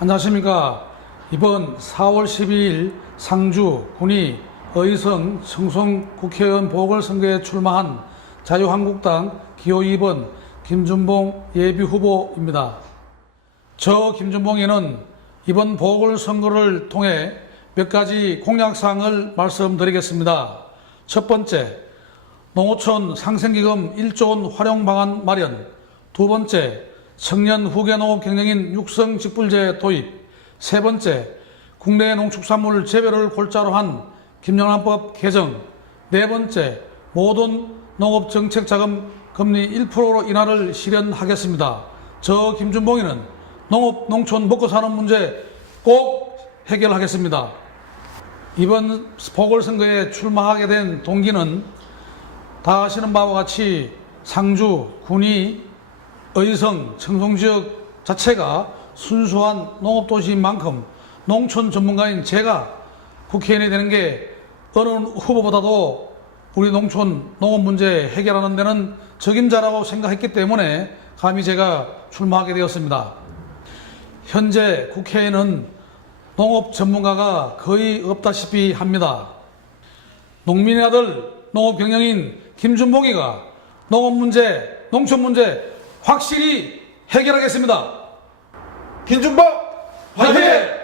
안녕하십니까. 이번 4월 12일 상주 군위 의성 청송 국회의원 보궐선거에 출마한 자유한국당 기호 2번 김준봉 예비후보입니다. 저 김준봉에는 이번 보궐선거를 통해 몇 가지 공약사항을 말씀드리겠습니다. 첫 번째, 농어촌 상생기금 1조 원 활용 방안 마련. 두 번째, 청년 후계 농업 경영인 육성 직불제 도입. 세 번째, 국내 농축산물 재배를 골자로 한 김영란법 개정. 네 번째, 모든 농업 정책 자금 금리 1%로 인하를 실현하겠습니다. 저 김준봉이는 농업 농촌 먹고 사는 문제 꼭 해결하겠습니다. 이번 보궐선거에 출마하게 된 동기는 다 아시는 바와 같이 상주, 군위, 의성, 청송 지역 자체가 순수한 농업도시인 만큼 농촌 전문가인 제가 국회의원이 되는 게 어느 후보보다도 우리 농촌 농업 문제 해결하는 데는 적임자라고 생각했기 때문에 감히 제가 출마하게 되었습니다. 현재 국회에는 농업 전문가가 거의 없다시피 합니다. 농민의 아들 농업 경영인 김준봉이가 농업 문제, 농촌 문제 확실히 해결하겠습니다. 김준범 화이팅!